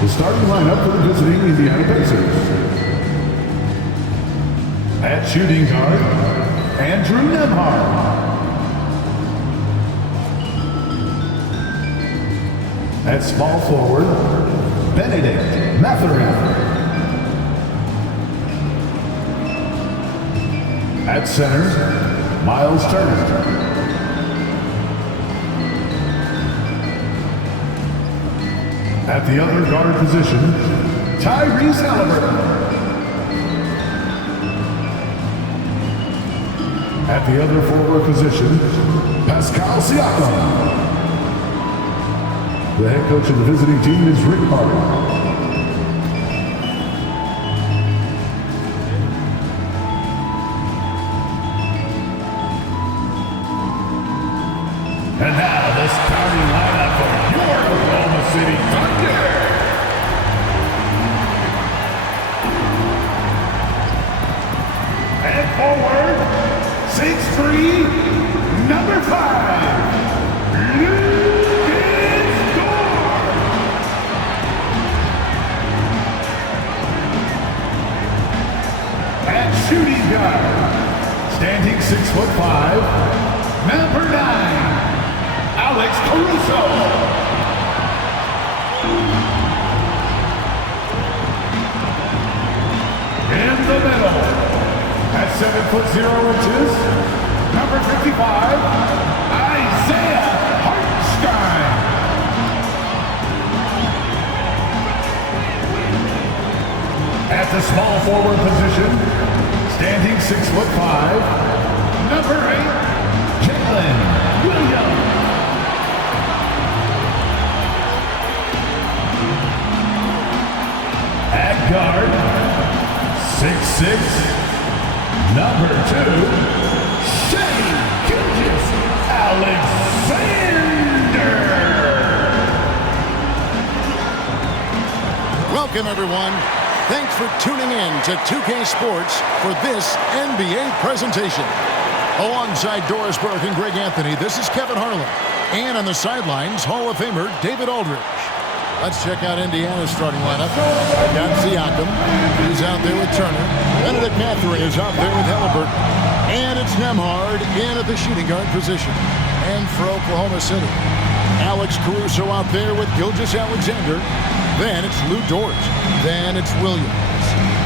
The starting lineup for the visiting Indiana Pacers. At shooting guard, Andrew Nemhard. At small forward, Benedict Mathurin. At center, Miles Turner. At the other guard position, Tyrese Halliburton. At the other forward position, Pascal Siakam. The head coach of the visiting team is Rick Barton. And now the starting lineup for your Oklahoma City Thunder. And forward, 6'3", number 5, Lucas Dort. At shooting guard, standing 6'5", number 9. Alex Caruso. In the middle, at 7'0", number 55, Isaiah Hartenstein. At the small forward position, standing 6'5", number 8, Jalen Williams. At guard, 6'6", number 2, Shai Gilgeous-Alexander. Welcome, everyone. Thanks for tuning in to 2K Sports for this NBA presentation. Alongside Doris Burke and Greg Anthony, this is Kevin Harlan. And on the sidelines, Hall of Famer David Aldridge. Let's check out Indiana's starting lineup. Got Siakam. He's out there with Turner. Benedict Mathurin is out there with Halliburton. And it's Nemhard in at the shooting guard position. And for Oklahoma City, Alex Caruso out there with Gilgeous-Alexander. Then it's Lou Dort. Then it's Williams.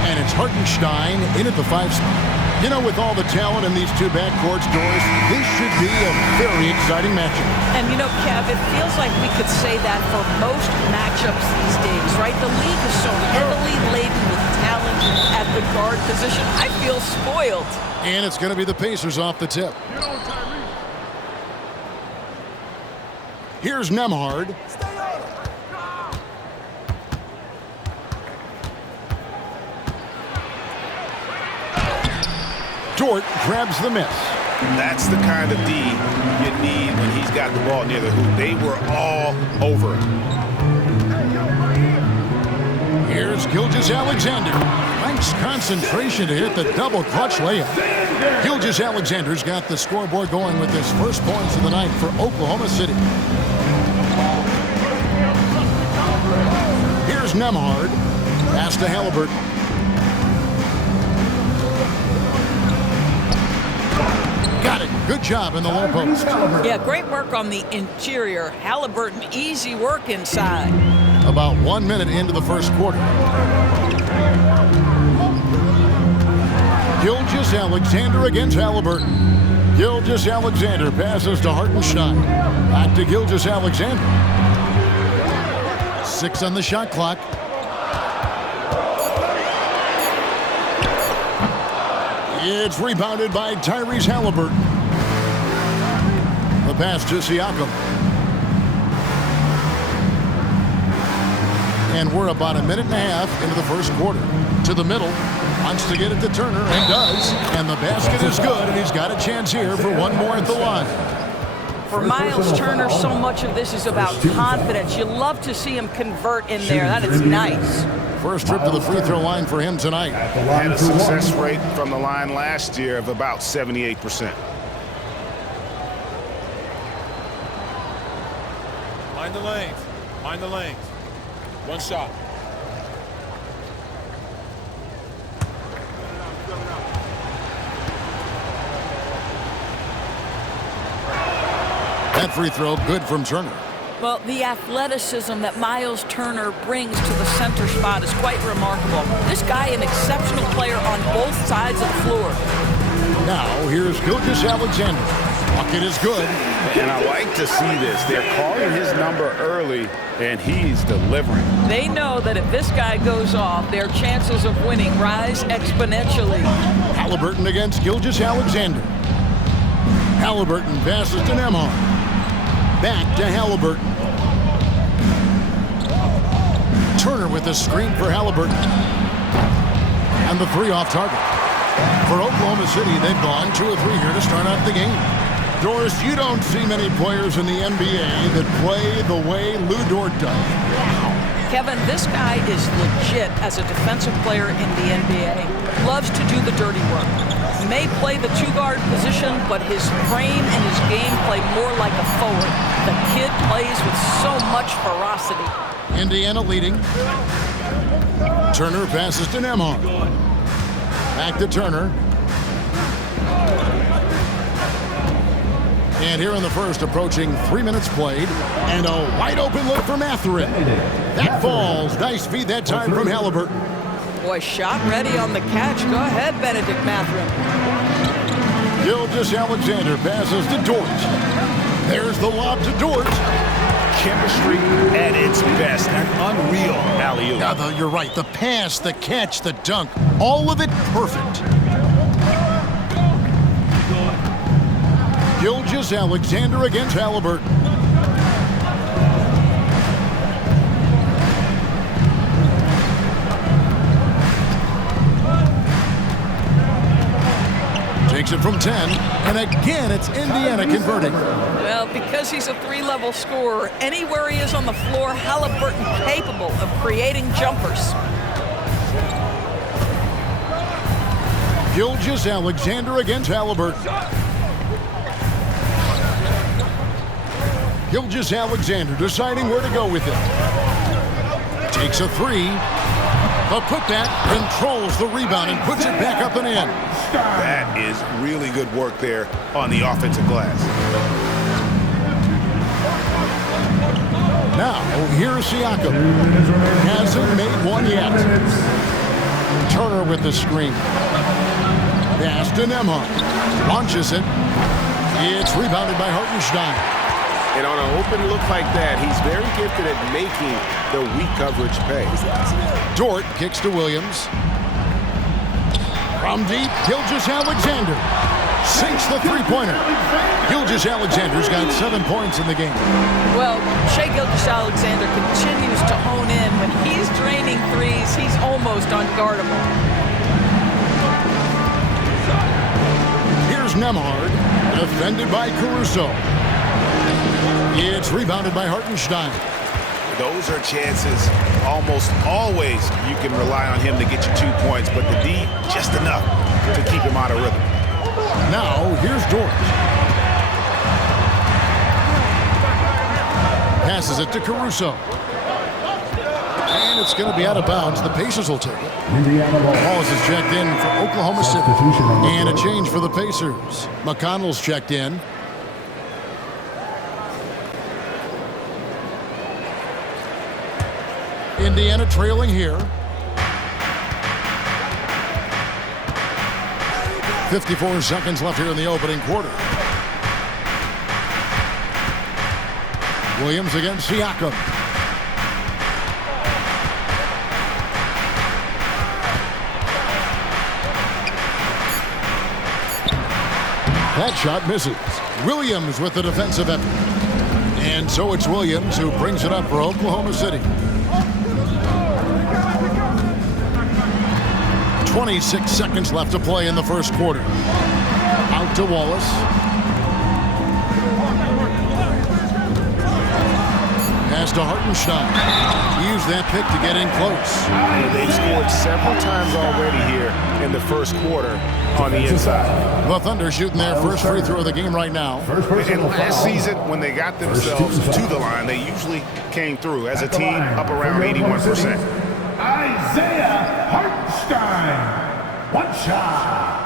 And it's Hartenstein in at the 5 spot. You know, with all the talent in these two backcourts, Doris, this should be a very exciting matchup. And you know, Kev, it feels like we could say that for most matchups these days, right? The league is so heavily laden with talent at the guard position. I feel spoiled. And it's going to be the Pacers off the tip. Here's Nemhard. Dort grabs the miss. That's the kind of D you need when he's got the ball near the hoop. They were all over him. Here's Gilgeous-Alexander. Nice concentration to hit the double clutch layup. Gilgeous-Alexander's got the scoreboard going with his first points of the night for Oklahoma City. Here's Nemhard. Pass to Halliburton. Got it. Good job in the low post. Yeah, great work on the interior. Halliburton, easy work inside. About 1 minute into the first quarter. Gilgeous-Alexander against Halliburton. Gilgeous-Alexander passes to Hartenstein. Back to Gilgeous-Alexander. 6 on the shot clock. It's rebounded by Tyrese Halliburton. The pass to Siakam. And we're about a minute and a half into the first quarter. To the middle. Wants to get it to Turner and does. And the basket is good, and he's got a chance here for one more at the line. For Miles Turner, so much of this is about confidence. You love to see him convert in there. That is nice. First trip to the free throw line for him tonight. Had a success rate from the line last year of about 78%. Mind the lanes. Mind the lanes. One shot. That free throw good from Turner. Well, the athleticism that Miles Turner brings to the center spot is quite remarkable. This guy, an exceptional player on both sides of the floor. Now, here's Gilgeous-Alexander. Bucket is good. And I like to see this. They're calling his number early, and he's delivering. They know that if this guy goes off, their chances of winning rise exponentially. Halliburton against Gilgeous-Alexander. Halliburton passes to Nembhard. Back to Halliburton. Turner with the screen for Halliburton. And the three off target. For Oklahoma City, they've gone 2 or 3 here to start out the game. Doris, you don't see many players in the NBA that play the way Lou Dort does. Kevin, this guy is legit as a defensive player in the NBA. Loves to do the dirty work. He may play the 2-guard position, but his frame and his game play more like a forward. The kid plays with so much ferocity. Indiana leading. Turner passes to Nembhard. Back to Turner. And here in the first, approaching 3 minutes played. And a wide open look for Mathurin. That falls. Nice feed that time from Halliburton. Boy, shot ready on the catch. Go ahead, Benedict Mathurin. Gilgeous-Alexander passes to Dort. There's the lob to Dort. Chemistry at its best. An unreal alley-oop. Yeah, you're right. The pass, the catch, the dunk. All of it perfect. Gilgeous-Alexander against Halliburton. Takes it from 10, and again it's Indiana converting. Well, because he's a 3-level scorer, anywhere he is on the floor, Halliburton capable of creating jumpers. Gilgeous-Alexander against Halliburton. Gilgeous-Alexander deciding where to go with it. Takes a 3. The putback, controls the rebound and puts it back up and in. That is really good work there on the offensive glass. Now, here's Siakam. Hasn't made one yet. Turner with the screen. Pass to Nembhard. Launches it. It's rebounded by Hartenstein. And on an open look like that, he's very gifted at making the weak coverage pay. Dort kicks to Williams. From deep, Gilgeous-Alexander sinks the three-pointer. Gilgeous-Alexander's got 7 points in the game. Well, Shai Gilgeous-Alexander continues to hone in. When he's draining threes, he's almost unguardable. Here's Nembhard, defended by Caruso. It's rebounded by Hartenstein. Those are chances almost always you can rely on him to get you 2 points, but the D, just enough to keep him out of rhythm. Now, here's Dort. Passes it to Caruso. And it's going to be out of bounds. The Pacers will take it. Wallace is checked in for Oklahoma City. And a change for the Pacers. McConnell's checked in. Indiana trailing here. 54 seconds left here in the opening quarter. Williams against Siakam. That shot misses. Williams with the defensive effort. And so it's Williams who brings it up for Oklahoma City. 26 seconds left to play in the first quarter. Out to Wallace. Pass to Hartenstein. used that pick to get in close. They've scored several times already here in the first quarter on the inside. The Thunder shooting their first free throw of the game right now. And last season, when they got themselves to the line, they usually came through as a team up around 81%. Isaiah Hartenstein. One shot.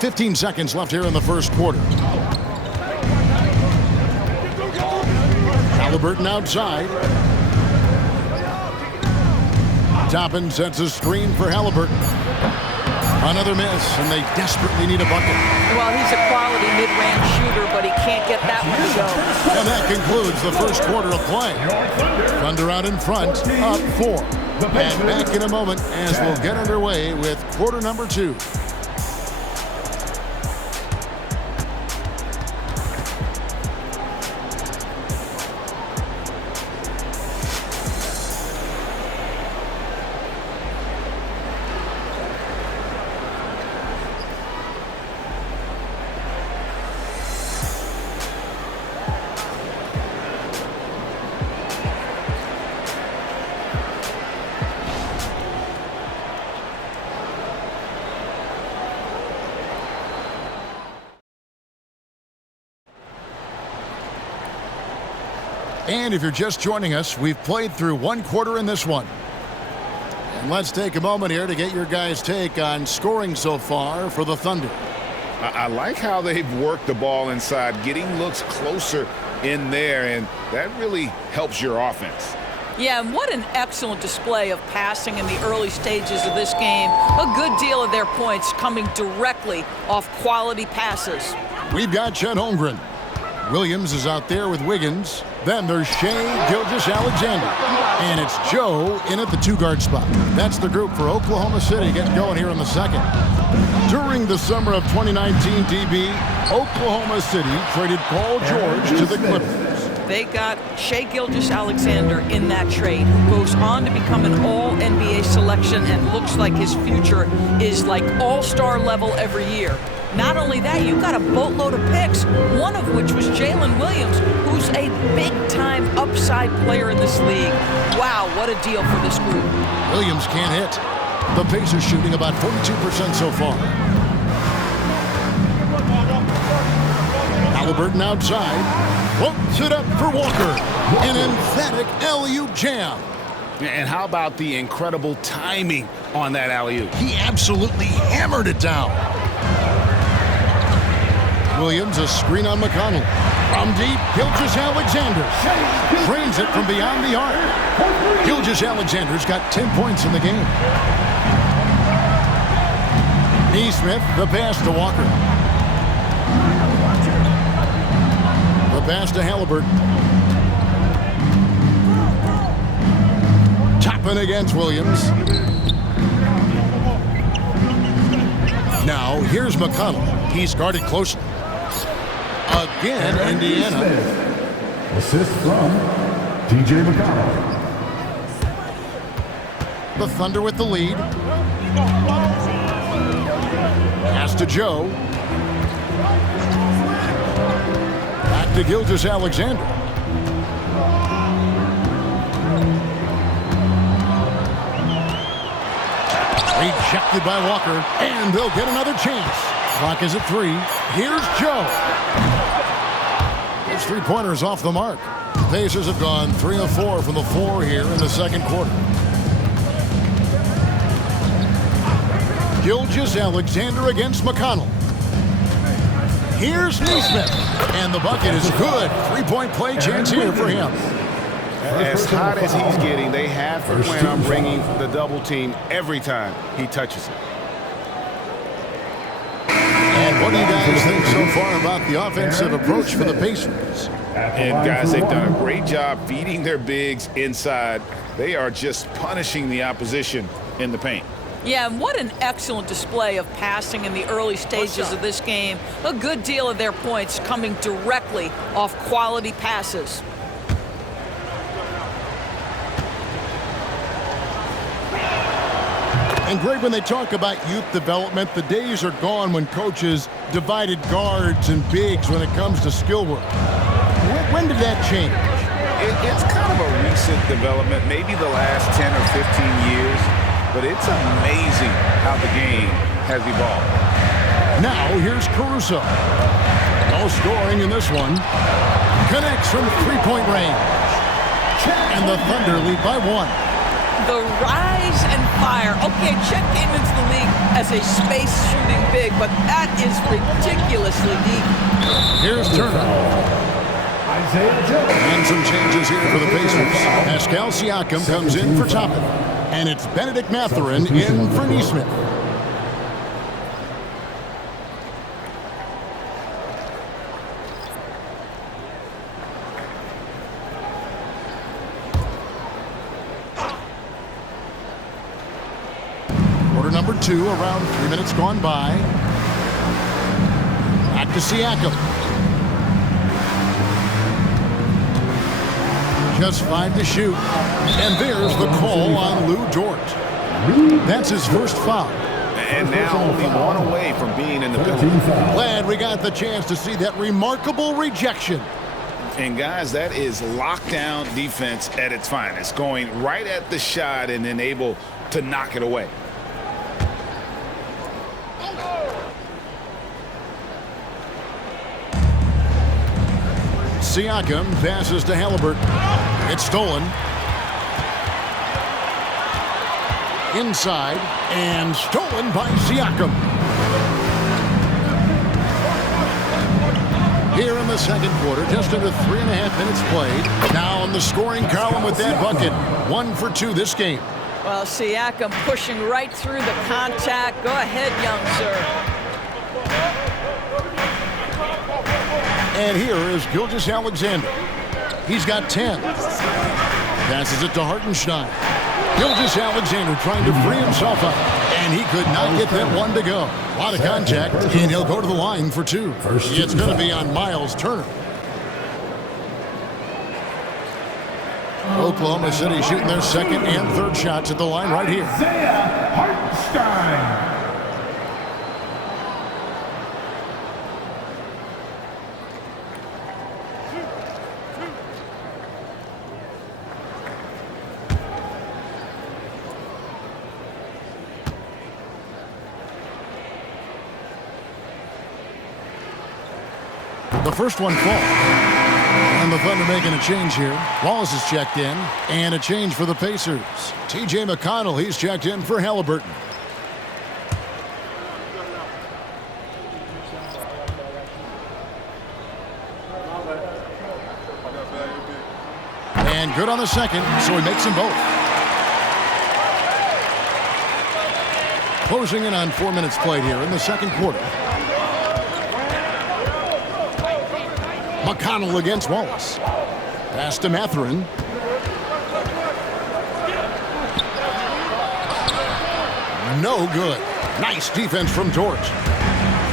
Fifteen seconds left here in the first quarter. Halliburton outside. Toppin sets a screen for Halliburton. Another miss, and they desperately need a bucket. Well, he's a quality mid-range shooter, but he can't get that one to go. And that concludes the first quarter of play. Thunder out in front, up 4. And back in a moment as we'll get underway with quarter number 2. And if you're just joining us, we've played through one quarter in this one. And let's take a moment here to get your guys' take on scoring so far for the Thunder. I like how they've worked the ball inside, getting looks closer in there, and that really helps your offense. Yeah, and what an excellent display of passing in the early stages of this game. A good deal of their points coming directly off quality passes. We've got Chet Holmgren. Williams is out there with Wiggins. Then there's Shai Gilgeous-Alexander. And it's Joe in at the 2-guard spot. That's the group for Oklahoma City getting going here in the second. During the summer of 2019, DB, Oklahoma City traded Paul George to the Clippers. They got Shai Gilgeous-Alexander in that trade, who goes on to become an all-NBA selection and looks like his future is like all-star level every year. Not only that, you got a boatload of picks, one of which was Jalen Williams, who's a big-time upside player in this league. Wow, what a deal for this group. Williams can't hit. The Pacers shooting about 42% so far. Halliburton outside. Floats it up for Walker. An emphatic alley-oop jam. And how about the incredible timing on that alley-oop? He absolutely hammered it down. Williams, a screen on McConnell. From deep, Gilgeous-Alexander drains it from beyond the arc. Gilgeous-Alexander's got 10 points in the game. Neesmith, the pass to Walker. The pass to Halliburton. Toppin against Williams. Now, here's McConnell. He's guarded closely. Again, Indiana. Assist from T.J. McConnell. The Thunder with the lead. Pass to Joe. Back to Gilgeous-Alexander. Rejected by Walker, and they'll get another chance. Clock is at 3. Here's Joe. His three-pointers off the mark. The Pacers have gone 3 of 4 from the floor here in the second quarter. Gilgeous-Alexander against McConnell. Here's Neesmith, and the bucket is good. Three-point play chance here for him. As hot as he's getting, they have to plan on bringing the double team every time he touches it. And what do you guys think so far about the offensive approach for the Pacers? And guys, they've done a great job feeding their bigs inside. They are just punishing the opposition in the paint. Yeah, and what an excellent display of passing in the early stages of this game. A good deal of their points coming directly off quality passes. And Greg, when they talk about youth development, the days are gone when coaches divided guards and bigs when it comes to skill work. When did that change? It's kind of a recent development, maybe the last 10 or 15 years, but it's amazing how the game has evolved. Now, here's Caruso. No scoring in this one. Connects from three-point range. And the Thunder lead by 1. The rise and fire. Okay, Chet came into the league as a space shooting big, but that is ridiculously deep. Here's Turner. And some changes here for the Pacers. Pascal Siakam comes in for Toppin. And it's Benedict Mathurin in for Neesmith. Quarter number 2, around 3 minutes gone by. Back to Siakam. Just 5 to shoot. And there's the call on Lou Dort. That's his first foul. And now only 1 away from being in the penalty. Glad we got the chance to see that remarkable rejection. And guys, that is lockdown defense at its finest. Going right at the shot and then able to knock it away. Siakam passes to Halliburton. It's stolen. Inside and stolen by Siakam. Here in the second quarter, just under 3.5 minutes played. Now in the scoring column with that bucket. 1 for 2 this game. Well, Siakam pushing right through the contact. Go ahead, young sir. And here is Gilgeous-Alexander. He's got 10. Passes it to Hartenstein. Gilgeous-Alexander trying to free himself up. And he could not get that one to go. A lot of contact, and he'll go to the line for 2. It's going to be on Miles Turner. Oklahoma City shooting their second and third shots at the line right here. Hartenstein. The first one falls. And the Thunder making a change here. Wallace is checked in. And a change for the Pacers. T.J. McConnell, he's checked in for Halliburton. And good on the second, so he makes them both. Closing in on 4 minutes played here in the second quarter. McConnell against Wallace. Pass to Mathurin. No good. Nice defense from Dort.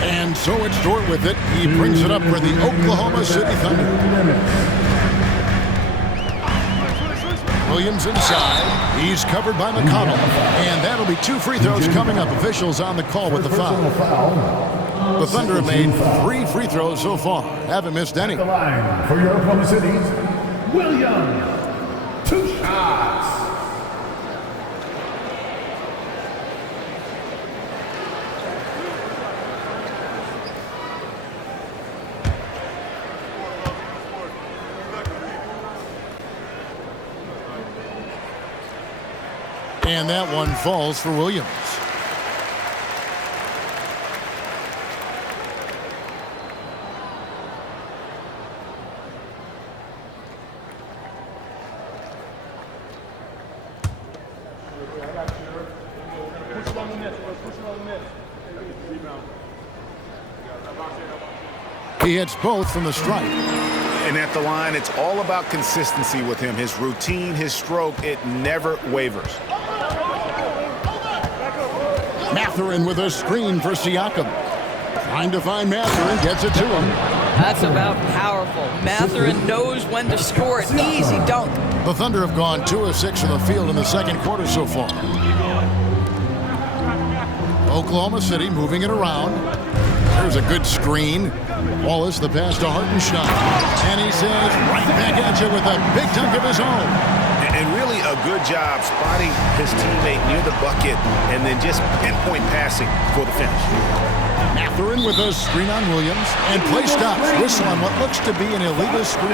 And so it's Dort with it. He brings it up for the Oklahoma City Thunder. Williams inside. He's covered by McConnell. And that'll be 2 free throws coming up. Officials on the call with the foul. The Thunder have made 3 free throws so far. Haven't missed any. The line for your Oklahoma City, Williams. 2 shots. And that one falls for Williams. He hits both from the stripe. And at the line, it's all about consistency with him. His routine, his stroke, it never wavers. Mathurin with a screen for Siakam. Trying to find Mathurin, gets it to him. That's about powerful. Mathurin knows when to score it. Easy dunk. The Thunder have gone 2 of 6 from the field in the second quarter so far. Oklahoma City moving it around. There's a good screen. Wallace, the pass to Hartenstein. And he says, right back at you with a big dunk of his own. And really a good job spotting his teammate near the bucket and then just pinpoint passing for the finish. Mathurin with a screen on Williams. And play stops. Whistle on what looks to be an illegal screen.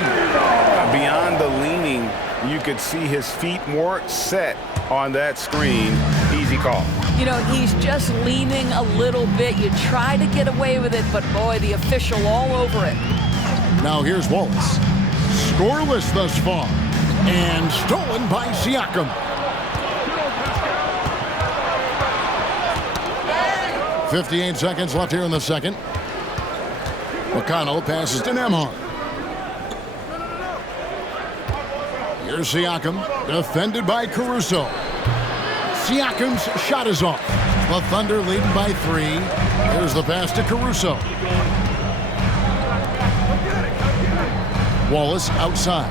Beyond the leaning, you could see his feet more set on that screen. Easy call. You know, he's just leaning a little bit. You try to get away with it, but boy, the official all over it. Now here's Wallace. Scoreless thus far. And stolen by Siakam. .58 seconds left here in the second. McConnell passes to Nembhard. Here's Siakam, defended by Caruso. Siakam's shot is off. The Thunder leading by 3. Here's the pass to Caruso. Wallace outside.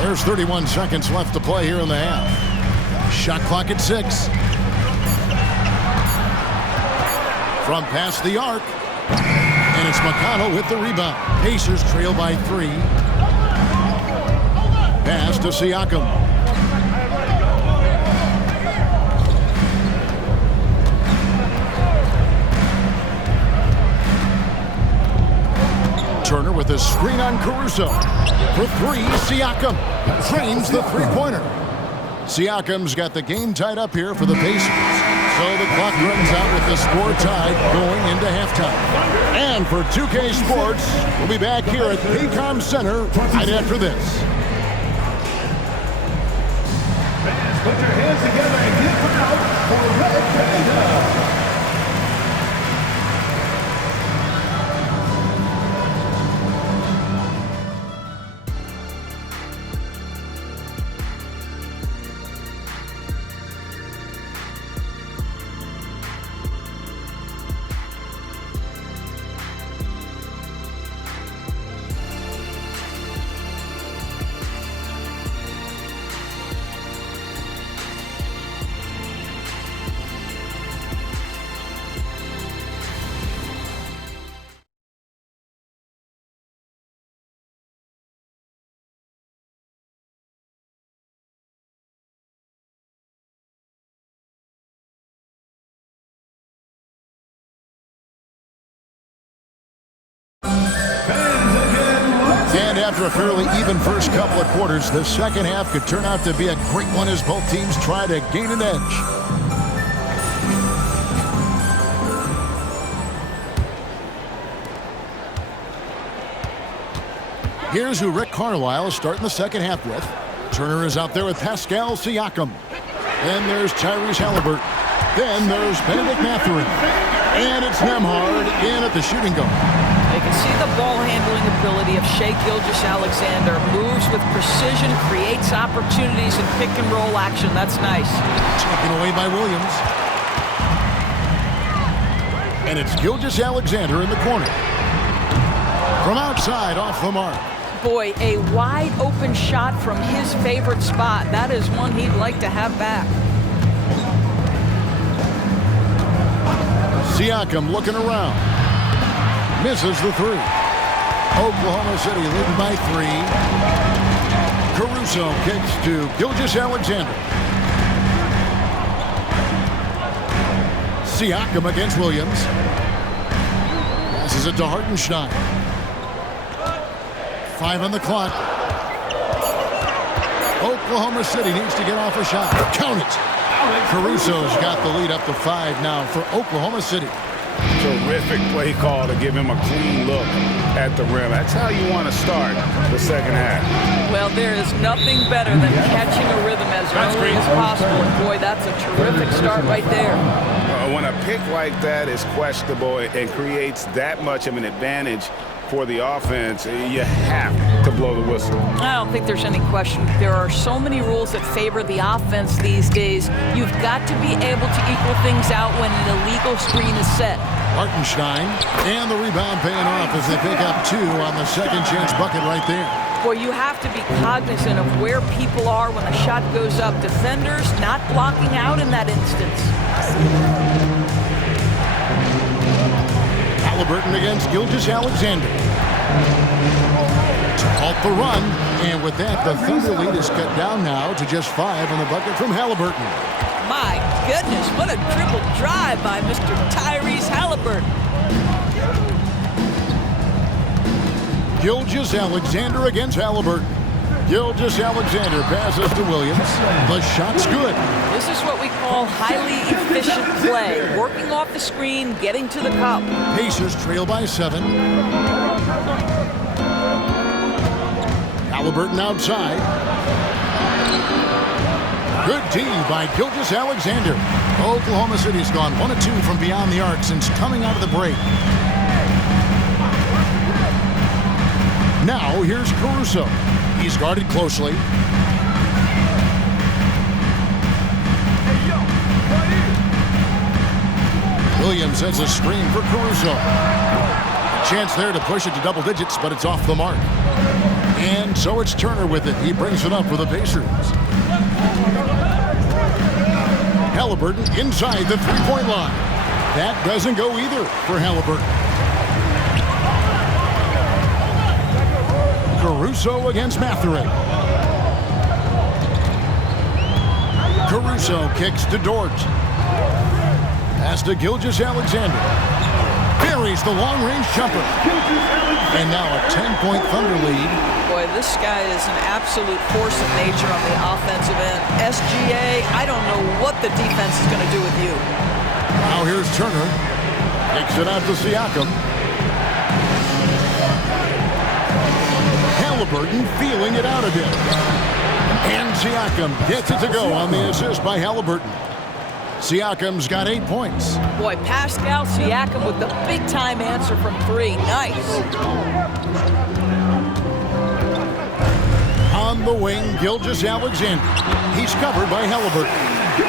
There's 31 seconds left to play here in the half. Shot clock at 6. From past the arc. And it's McConnell with the rebound. Pacers trail by 3. Pass to Siakam. Turner with a screen on Caruso. For 3, Siakam drains the three-pointer. Siakam's got the game tied up here for the Pacers. So the clock runs out with the score tied going into halftime. And for 2K Sports, we'll be back here at Paycom Center right after this. Put your hands together and give it out for Red Panda. And after a fairly even first couple of quarters, the second half could turn out to be a great one as both teams try to gain an edge. Here's who Rick Carlisle is starting the second half with. Turner is out there with Pascal Siakam. Then there's Tyrese Halliburton. Then there's Benedict Mathurin. And it's Nembhard in at the shooting guard. You can see the ball handling ability of Shai Gilgeous-Alexander. Moves with precision, creates opportunities in pick and roll action. That's nice. Taken away by Williams. And it's Gilgeous-Alexander in the corner. From outside, off the mark. Boy, a wide open shot from his favorite spot. That is one he'd like to have back. Siakam looking around. Misses the 3. Oklahoma City leading by 3. Caruso kicks to Gilgeous-Alexander. Siakam against Williams. Passes it to Hartenstein. 5 on the clock. Oklahoma City needs to get off a shot. Count it. Caruso's got the lead up to 5 now for Oklahoma City. Terrific play call to give him a clean look at the rim. That's how you want to start the second half. Well, there is nothing better than catching a rhythm as early as possible. And boy, that's a terrific start right there. When a pick like that is questionable and creates that much of an advantage for the offense, you have to blow the whistle. I don't think there's any question. There are so many rules that favor the offense these days. You've got to be able to equal things out when an illegal screen is set. Hartenstein, and the rebound paying off as they pick up 2 on the second chance bucket right there. Boy, you have to be cognizant of where people are when the shot goes up. Defenders not blocking out in that instance. Halliburton against Gilgeous-Alexander. To halt the run, and with that, the Thunder lead is cut down now to just 5 on the bucket from Halliburton. My goodness, what a dribble drive by Mr. Tyrese Halliburton. Gilgeous-Alexander against Halliburton. Gilgeous-Alexander passes to Williams. The shot's good. This is what we call highly efficient play. Working off the screen, getting to the cup. Pacers trail by 7. Halliburton outside. Good D by Gilgeous-Alexander. Oklahoma City's gone 1 of 2 from beyond the arc since coming out of the break. Now here's Caruso. He's guarded closely. Williams sets a screen for Caruso. Chance there to push it to double digits, but it's off the mark. And so it's Turner with it. He brings it up for the Pacers. Halliburton inside the three-point line. That doesn't go either for Halliburton. Caruso against Mathurin. Caruso kicks to Dort. Pass to Gilgeous-Alexander. Buries the long-range jumper. And now a 10-point Thunder lead. Boy, this guy is an absolute force of nature on the offensive end. SGA, I don't know what the defense is going to do with you. Now here's Turner. Kicks it out to Siakam. Halliburton feeling it out a bit. And Siakam gets it to go on the assist by Halliburton. Siakam's got 8 points. Boy, Pascal Siakam with the big-time answer from 3. Nice. On the wing, Gilgeous-Alexander. He's covered by Halliburton.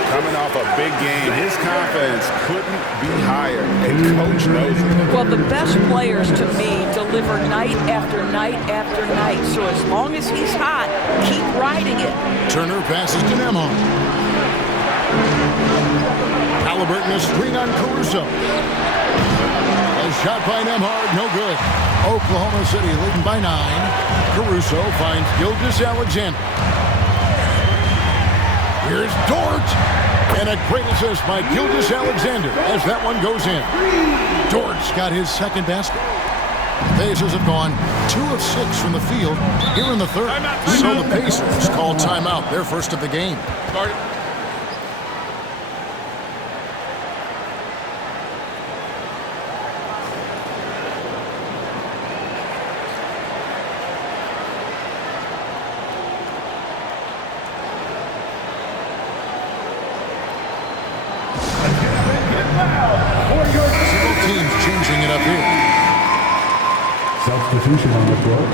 Coming off a big game, his confidence couldn't be higher, and coach knows it. Well, the best players, to me, deliver night after night after night. So as long as he's hot, keep riding it. Turner passes to Nembhard. Halliburton a screen on Caruso. A shot by Nembhard, no good. Oklahoma City leading by 9. Caruso finds Gilgeous-Alexander. Here's Dort. And a great assist by Gilgeous-Alexander as that one goes in. Dort's got his second basket. The Pacers have gone 2 of 6 from the field here in the third. So the Pacers call timeout, their first of the game. Several teams changing it up here. Substitution on the floor.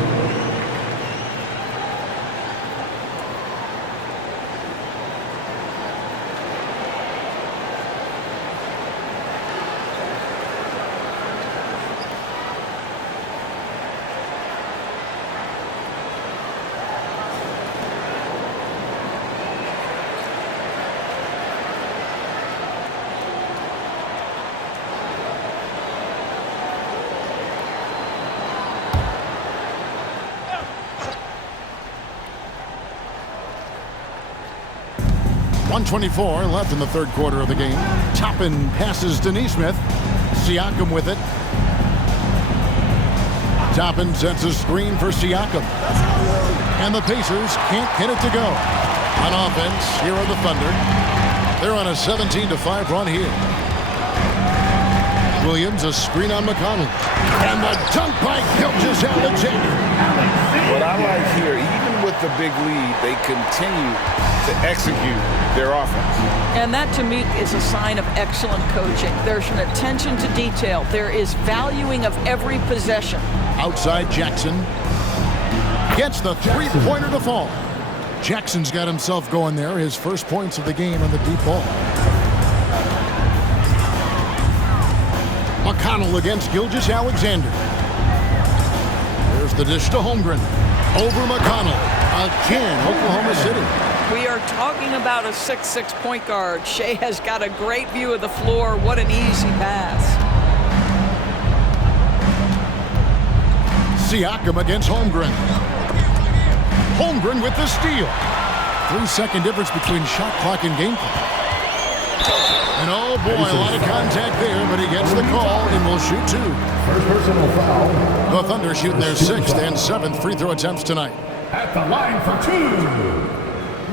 .124 left in the third quarter of the game. Toppin passes to Nesmith. Siakam with it. Toppin sets a screen for Siakam. And the Pacers can't get it to go. On offense, here are the Thunder. They're on a 17-5 run here. Williams, a screen on McConnell. And the dunk by Gilgeous-Alexander. What I like here, even even with the big lead, they continue to execute their offense. And that, to me, is a sign of excellent coaching. There's an attention to detail. There is valuing of every possession. Outside Jackson. Gets the three-pointer to fall. Jackson's got himself going there. His first points of the game on the deep ball. McConnell against Gilgeous-Alexander. There's the dish to Holmgren. Over McConnell. Again, Oklahoma City. We are talking about a 6'6" point guard. Shea has got a great view of the floor. What an easy pass. Siakam against Holmgren. Holmgren with the steal. 3-second difference between shot clock and game clock. And oh boy, a lot of contact there, but he gets the call and will shoot two. First personal foul. The Thunder shooting their 6th and 7th free throw attempts tonight. At the line for two,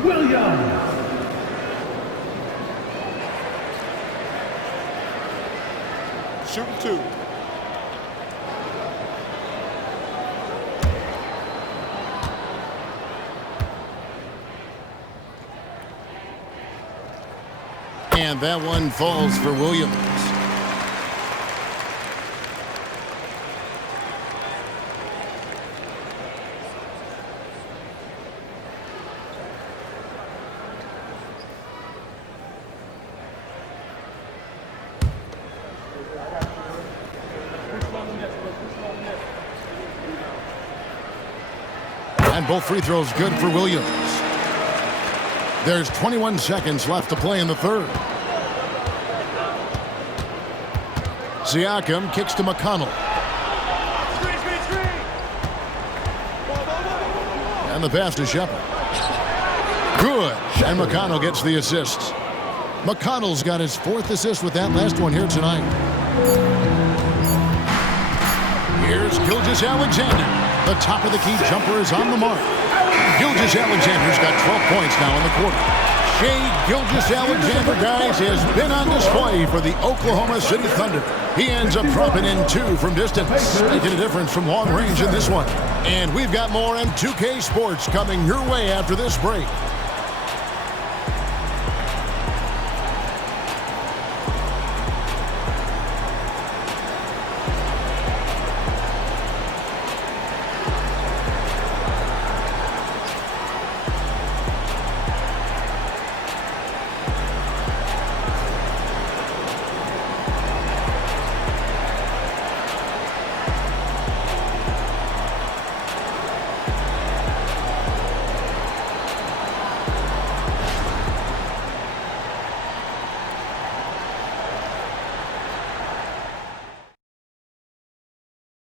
Williams. Shooting two. And that one falls for Williams. And both free throws good for Williams. There's 21 seconds left to play in the third. Siakam kicks to McConnell. And the pass to Shepard. Good. And McConnell gets the assist. McConnell's got his 4th assist with that last one here tonight. Here's Gilgeous-Alexander. The top of the key jumper is on the mark. Gilgeous-Alexander's got 12 points now in the quarter. Shea Gilgeous-Alexander, guys, has been on display for the Oklahoma City Thunder. He ends up dropping in 2 from distance, making a difference from long range in this one. And we've got more on 2K Sports coming your way after this break.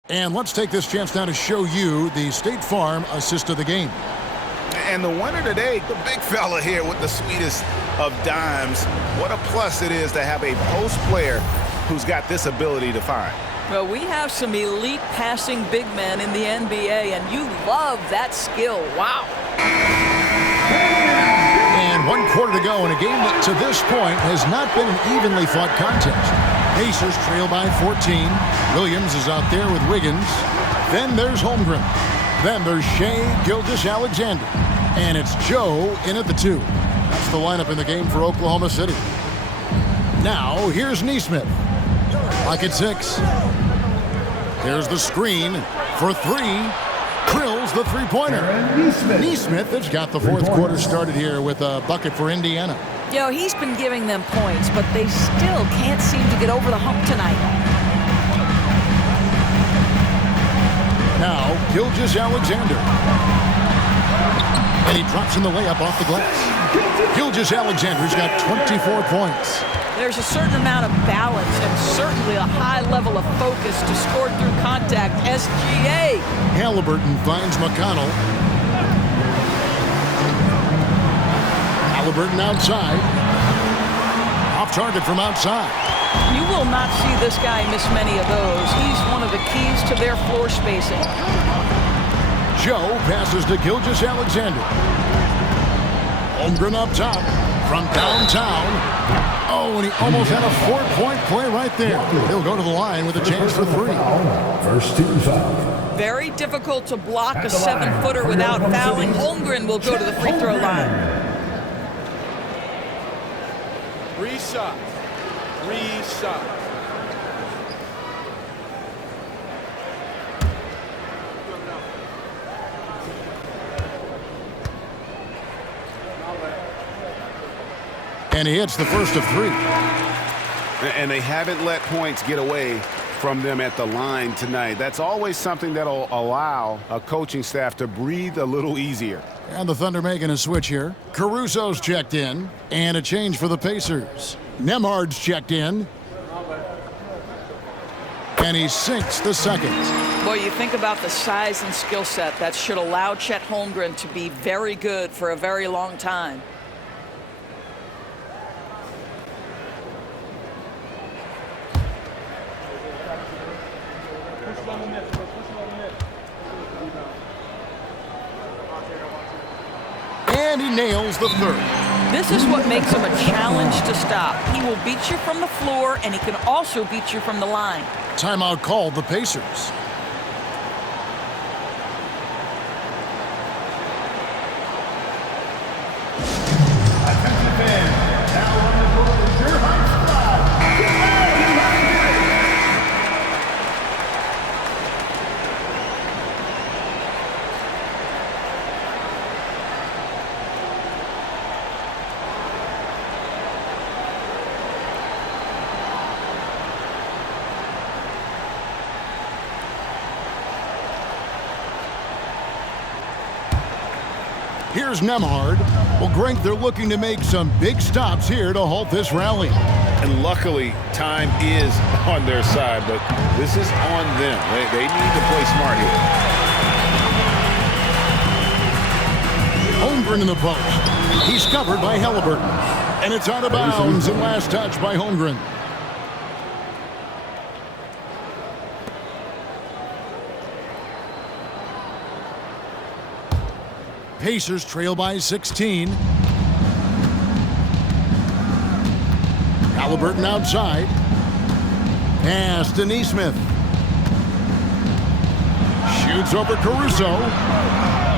And let's take this chance now to show you the State Farm assist of the game. And the winner today, the big fella here with the sweetest of dimes. What a plus it is to have a post player who's got this ability to find. Well, we have some elite passing big men in the NBA, and you love that skill. Wow. And 1 quarter to go in a game that to this point has not been an evenly fought contest. Pacers trail by 14. Williams is out there with Wiggins. Then there's Holmgren. Then there's Shea Gilgeous-Alexander. And it's Joe in at the 2. That's the lineup in the game for Oklahoma City. Now, here's Nesmith. Pocket 6. Here's the screen for 3. Drills the three-pointer. Nesmith has got the 4th quarter started here with a bucket for Indiana. You know, he's been giving them points, but they still can't seem to get over the hump tonight. Now, Gilgeous-Alexander. And he drops in the layup off the glass. Gilgeous-Alexander's got 24 points. There's a certain amount of balance and certainly a high level of focus to score through contact. SGA. Halliburton finds McConnell. Halliburton outside. Off target from outside. You will not see this guy miss many of those. He's one of the keys to their floor spacing. Joe passes to Gilgeous-Alexander. Holmgren up top. from downtown. Oh, and he almost had a 4-point play right there. He'll go to the line with a chance for 3. First team foul. Very difficult to block a 7-footer without fouling. Holmgren will go to the free throw line. Reset. And he hits the first of 3. And they haven't let points get away from them at the line tonight. That's always something that'll allow a coaching staff to breathe a little easier. And the Thunder making a switch here. Caruso's checked in. And a change for the Pacers. Nemhard's checked in. And he sinks the second. Boy, you think about the size and skill set that should allow Chet Holmgren to be very good for a very long time. And he nails the third. This is what makes him a challenge to stop. He will beat you from the floor, and he can also beat you from the line. Timeout called the Pacers. Attention fans, now on the court is your hot squad. Get ready to run it. Here's Nemhard. Well, Greg, they're looking to make some big stops here to halt this rally. And luckily, time is on their side, but this is on them. They need to play smart here. Holmgren in the post. He's covered by Halliburton. And it's out of bounds and last touch by Holmgren. Pacers trail by 16. Halliburton outside. Pass to Neesmith. Shoots over Caruso.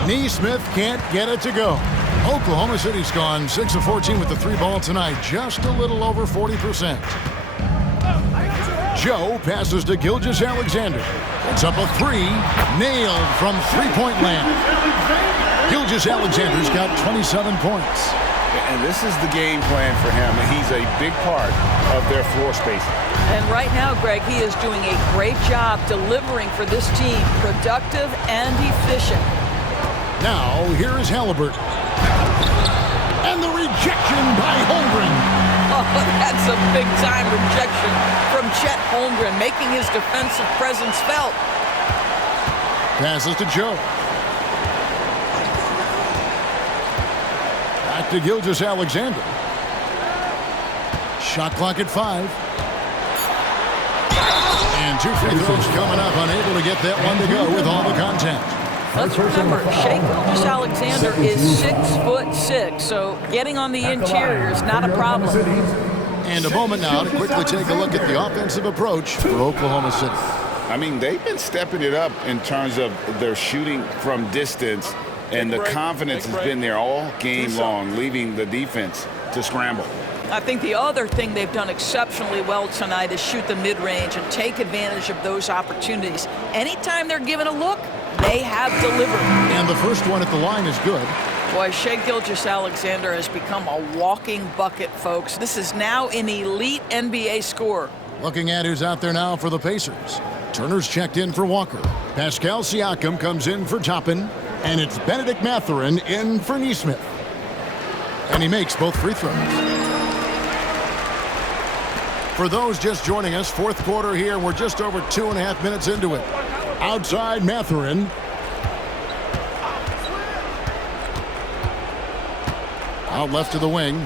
Neesmith can't get it to go. Oklahoma City's gone 6 of 14 with the 3-ball tonight. Just a little over 40%. Joe passes to Gilgeous-Alexander. Puts up a 3. Nailed from three-point land. Gilgeous-Alexander's got 27 points. And this is the game plan for him. He's a big part of their floor spacing. And right now, Greg, he is doing a great job delivering for this team. Productive and efficient. Now, here is Halliburton. And the rejection by Holmgren. Oh, that's a big-time rejection from Chet Holmgren, making his defensive presence felt. Passes to Joe. Back to Gilgeous-Alexander. Shot clock at 5. And 2 free throws coming up, unable to get that one to go with all the contact. Let's remember, Shai Gilgeous-Alexander is 6'6", so getting on the interior is not a problem. And a moment now to quickly take a look at the offensive approach for Oklahoma City. I mean, they've been stepping it up in terms of their shooting from distance, and the confidence has been there all game long, leaving the defense to scramble. I think the other thing they've done exceptionally well tonight is shoot the mid-range and take advantage of those opportunities. Anytime they're given a look, they have delivered. And the first one at the line is good. Boy, Shai Gilgeous-Alexander has become a walking bucket, folks. This is now an elite NBA scorer. Looking at who's out there now for the Pacers. Turner's checked in for Walker. Pascal Siakam comes in for Toppin. And it's Benedict Mathurin in for Neesmith. And he makes both free throws. For those just joining us, fourth quarter here. We're just over 2.5 minutes into it. Outside Mathurin. Out left to the wing.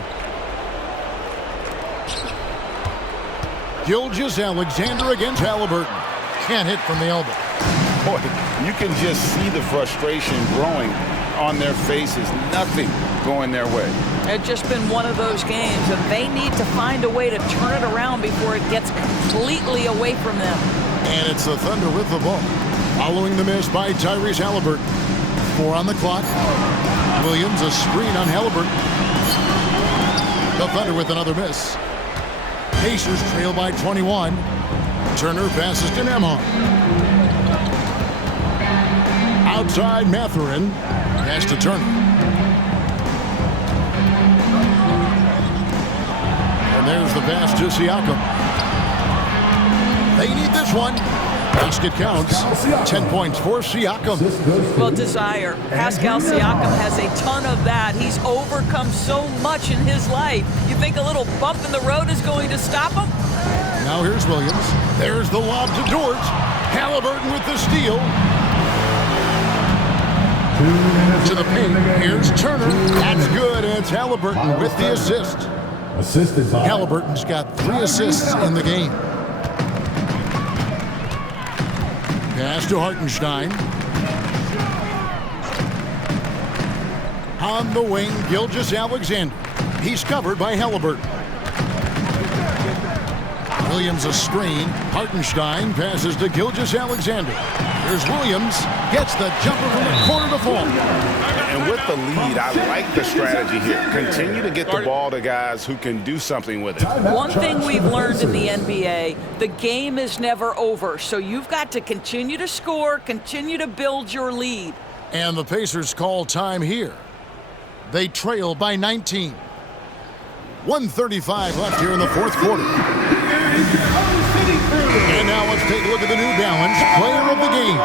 Gilgeous-Alexander against Halliburton. Can't hit from the elbow. Boy, you can just see the frustration growing on their faces. Nothing going their way. It's just been one of those games, and they need to find a way to turn it around before it gets completely away from them. And it's the Thunder with the ball. Following the miss by Tyrese Halliburton. 4 on the clock. Williams, a screen on Halliburton. The Thunder with another miss. Pacers trail by 21. Turner passes to Nembhard. Outside Mathurin. Pass to Turner. And there's the pass to Siakam. They need this one. Basket counts. 10 points for Siakam. Well, desire. Pascal Siakam has a ton of that. He's overcome so much in his life. You think a little bump in the road is going to stop him? Now here's Williams. There's the lob to Dort. Halliburton with the steal. To the paint. Here's Turner. That's good. It's Halliburton with the assist. Assisted by Halliburton's got 3 assists in the game. Pass to Hartenstein. On the wing, Gilgeous-Alexander. He's covered by Halliburton. Williams a screen. Hartenstein passes to Gilgeous-Alexander. Here's Williams. Gets the jumper from the corner to fall. And with the lead, I like the strategy here. Continue to get the ball to guys who can do something with it. One thing we've learned in the NBA, the game is never over. So you've got to continue to score, continue to build your lead. And the Pacers call time here. They trail by 19. 1:35 left here in the fourth quarter. And now let's take a look at the New Balance player of the game,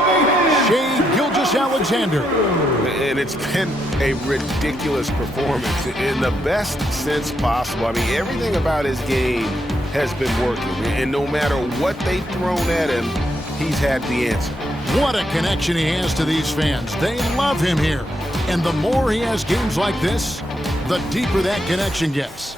Shai Gilgeous-Alexander. And it's been a ridiculous performance in the best sense possible. I mean, everything about his game has been working. And no matter what they've thrown at him, he's had the answer. What a connection he has to these fans. They love him here. And the more he has games like this, the deeper that connection gets.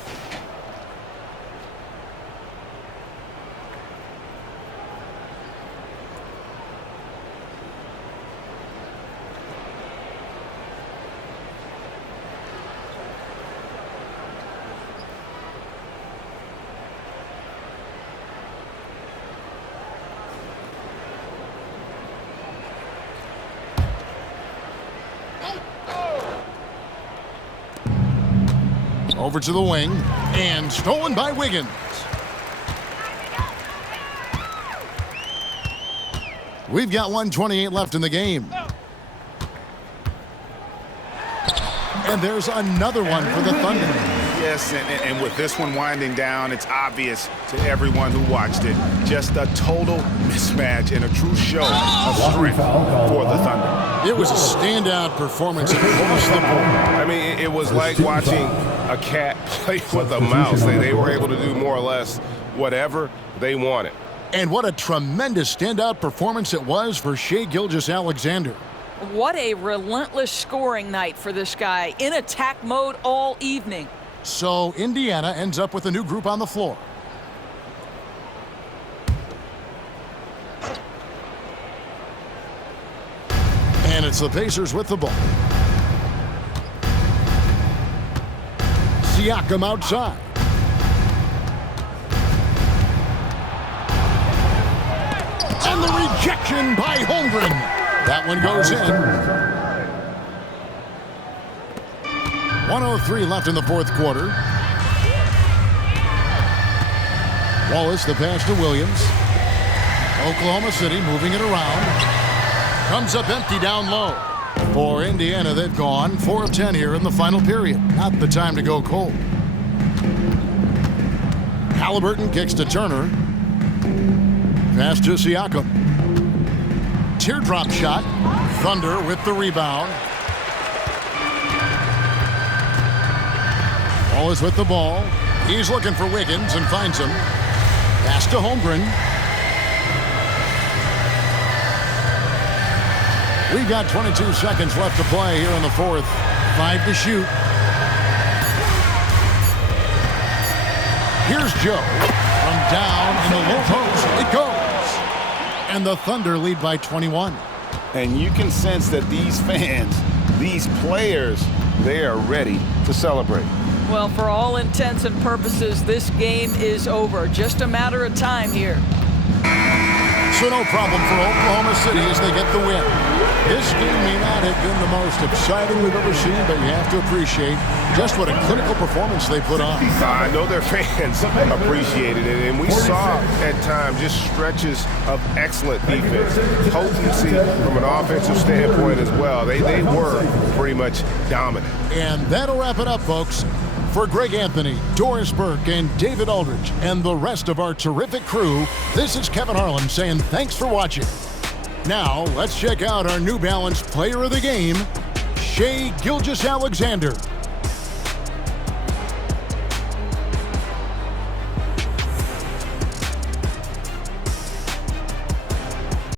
Over to the wing, and stolen by Wiggins. We've got 1:28 left in the game. And there's another one for the Thunder. Yes, and with this one winding down, it's obvious to everyone who watched it. Just a total mismatch and a true show of strength for the Thunder. It was a standout performance across the board. I mean, it was like watching a cat play with a mouse. They were able to do more or less whatever they wanted. And what a tremendous standout performance it was for Shai Gilgeous-Alexander. What a relentless scoring night for this guy. In attack mode all evening. So Indiana ends up with a new group on the floor. And it's the Pacers with the ball. Siakam outside. And the rejection by Holmgren. That one goes in. 1:03 left in the fourth quarter. Wallace, the pass to Williams. Oklahoma City moving it around. Comes up empty down low. For Indiana, they've gone 4 of 10 here in the final period. Not the time to go cold. Halliburton kicks to Turner. Pass to Siakam. Teardrop shot. Thunder with the rebound. Wallace with the ball. He's looking for Wiggins and finds him. Pass to Holmgren. We've got 22 seconds left to play here in the fourth. 5 to shoot. Here's Joe. From down in the low post. It goes. And the Thunder lead by 21. And you can sense that these fans, these players, they are ready to celebrate. Well, for all intents and purposes, this game is over. Just a matter of time here. So no problem for Oklahoma City as they get the win. This game may not have been the most exciting we've ever seen, but you have to appreciate just what a clinical performance they put on. I know their fans appreciated it, and we saw at times just stretches of excellent defense, potency from an offensive standpoint as well. They were pretty much dominant. And that'll wrap it up, folks. For Greg Anthony, Doris Burke, and David Aldridge, and the rest of our terrific crew, this is Kevin Harlan saying thanks for watching. Now, let's check out our New Balance Player of the Game, Shai Gilgeous-Alexander.